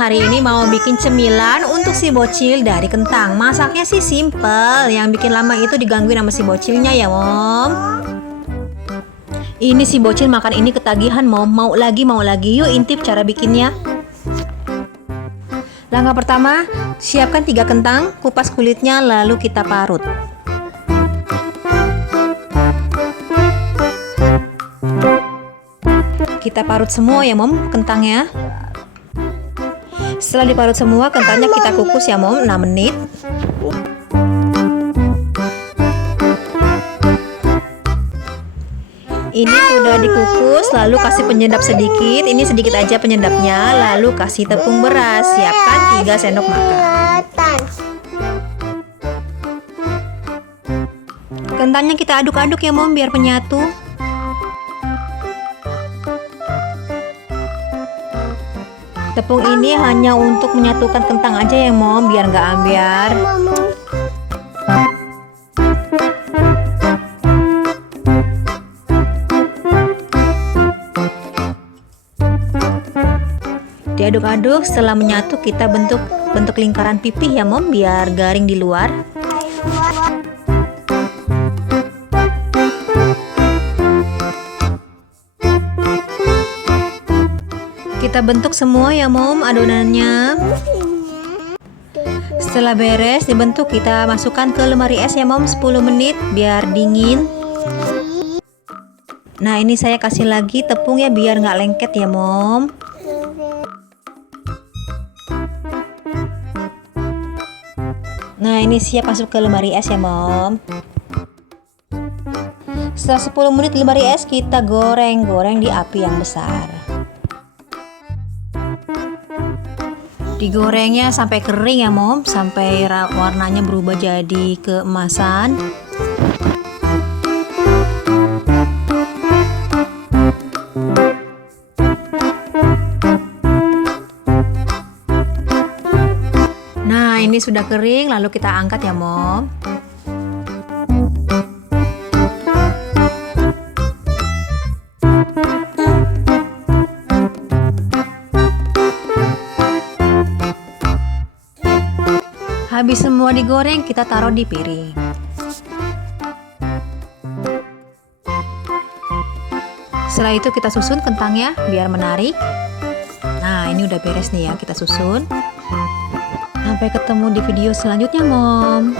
hari ini mau bikin cemilan untuk si bocil dari kentang. Masaknya sih simple, yang bikin lama itu digangguin sama si bocilnya ya Mom. Ini si bocil makan ini ketagihan Mom, mau lagi. Yuk intip cara bikinnya. Langkah pertama, siapkan 3 kentang, kupas kulitnya lalu kita parut. Kita parut semua ya Mom kentangnya. Setelah diparut semua, kentangnya kita kukus ya Mom 6 menit. Ini sudah dikukus, lalu kasih penyedap sedikit. Ini sedikit aja penyedapnya, lalu kasih tepung beras. Siapkan 3 sendok makan. Kentangnya kita aduk-aduk ya Mom biar menyatu. Tepung ini hanya untuk menyatukan kentang aja ya Mom, biar nggak ambiar. Diaduk-aduk, setelah menyatu kita bentuk lingkaran pipih ya Mom, biar garing di luar. Kita bentuk semua ya Mom adonannya. Setelah beres dibentuk, kita masukkan ke lemari es ya Mom 10 menit biar dingin. Nah ini saya kasih lagi tepung ya biar nggak lengket ya Mom. Nah ini siap masuk ke lemari es ya Mom. Setelah 10 menit di lemari es, kita goreng di api yang besar. Digorengnya sampai kering ya Mom, sampai warnanya berubah jadi keemasan. Nah ini sudah kering, lalu kita angkat ya Mom. Habis semua digoreng, kita taruh di piring. Setelah itu kita susun kentangnya biar menarik. Nah ini udah beres nih ya, kita susun. Sampai ketemu di video selanjutnya Mom.